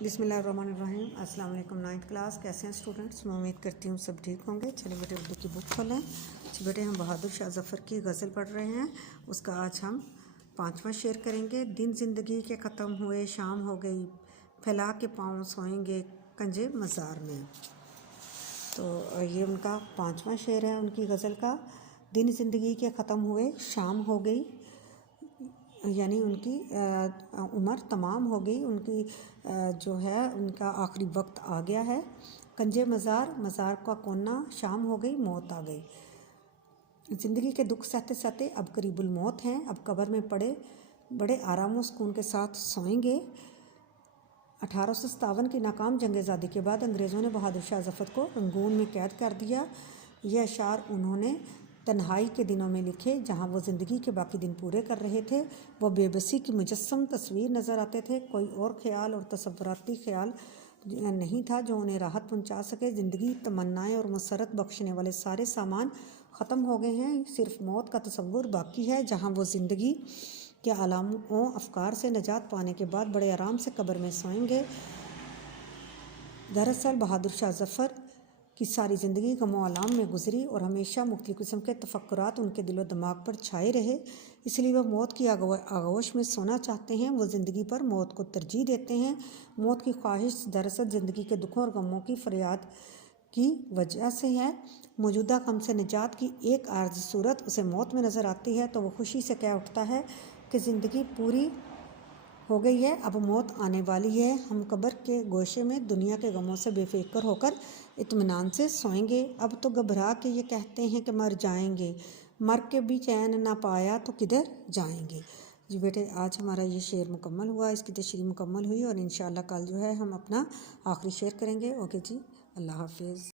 बिस्मिल्लाहिर्रहमानिर्रहीम। अस्सलाम वालेकुम। 9th क्लास, कैसे हैं स्टूडेंट्स? मैं उम्मीद करती हूँ सब ठीक होंगे। चलिए बेटे उर्दू की बुक खोलें। अच्छा बेटे, हम बहादुर शाह ज़फ़र की गज़ल पढ़ रहे हैं। उसका आज हम 5वां शेर करेंगे। दिन ज़िंदगी के ख़त्म हुए, शाम हो गई, फैला के पाँव सोएंगे कंजे मज़ार में। तो ये उनका 5वां शेर है उनकी गज़ल का। दिन ज़िंदगी के ख़त्म हुए, शाम हो गई, यानी उनकी उम्र तमाम हो गई, उनकी जो है उनका आखिरी वक्त आ गया है। कंजे मज़ार, मज़ार का कोना, शाम हो गई, मौत आ गई। ज़िंदगी के दुख सहते सहते अब करीबुल मौत हैं, अब कब्र में पड़े बड़े आराम व सुकून के साथ सोएंगे। 1857 की नाकाम जंग आज़ादी के बाद अंग्रेज़ों ने बहादुर शाह ज़फ़र को रंगून में कैद कर दिया। यह अशार उन्होंने तन्हाई के दिनों में लिखे, जहाँ वो ज़िंदगी के बाकी दिन पूरे कर रहे थे। वो बेबसी की मुजस्सम तस्वीर नज़र आते थे। कोई और ख्याल और तसव्वुराती ख्याल नहीं था जो उन्हें राहत पहुंचा सके। ज़िंदगी, तमन्नाएं और मसरत बख्शने वाले सारे सामान ख़त्म हो गए हैं। सिर्फ मौत का तसव्वुर बाकी है, जहाँ वो ज़िंदगी के आलामों अफकार से निजात पाने के बाद बड़े आराम से कब्र में सोएंगे। दरअसल बहादुर शाह ज़फ़र की सारी ज़िंदगी गमो आलाम में गुजरी और हमेशा मुख्तलिफ़ किस्म के तफक्कुरात उनके दिलो दिमाग पर छाए रहे। इसलिए वह मौत की आगोश में सोना चाहते हैं। वो ज़िंदगी पर मौत को तरजीह देते हैं। मौत की ख्वाहिश दरअसल ज़िंदगी के दुखों और गमों की फरियाद की वजह से है। मौजूदा गम से निजात की एक आर्जी सूरत उसे मौत में नज़र आती है तो वह खुशी से कह उठता है कि ज़िंदगी पूरी हो गई है, अब मौत आने वाली है। हम कब्र के गोशे में दुनिया के गमों से बेफिक्र होकर इत्मीनान से सोएंगे। अब तो घबरा के ये कहते हैं कि मर जाएंगे, मर के भी चैन ना पाया तो किधर जाएंगे। जी बेटे, आज हमारा ये शेर मुकम्मल हुआ, इसकी तशरीह मुकम्मल हुई और इंशाअल्लाह कल जो है हम अपना आखिरी शेर करेंगे। ओके जी, अल्लाह हाफिज़।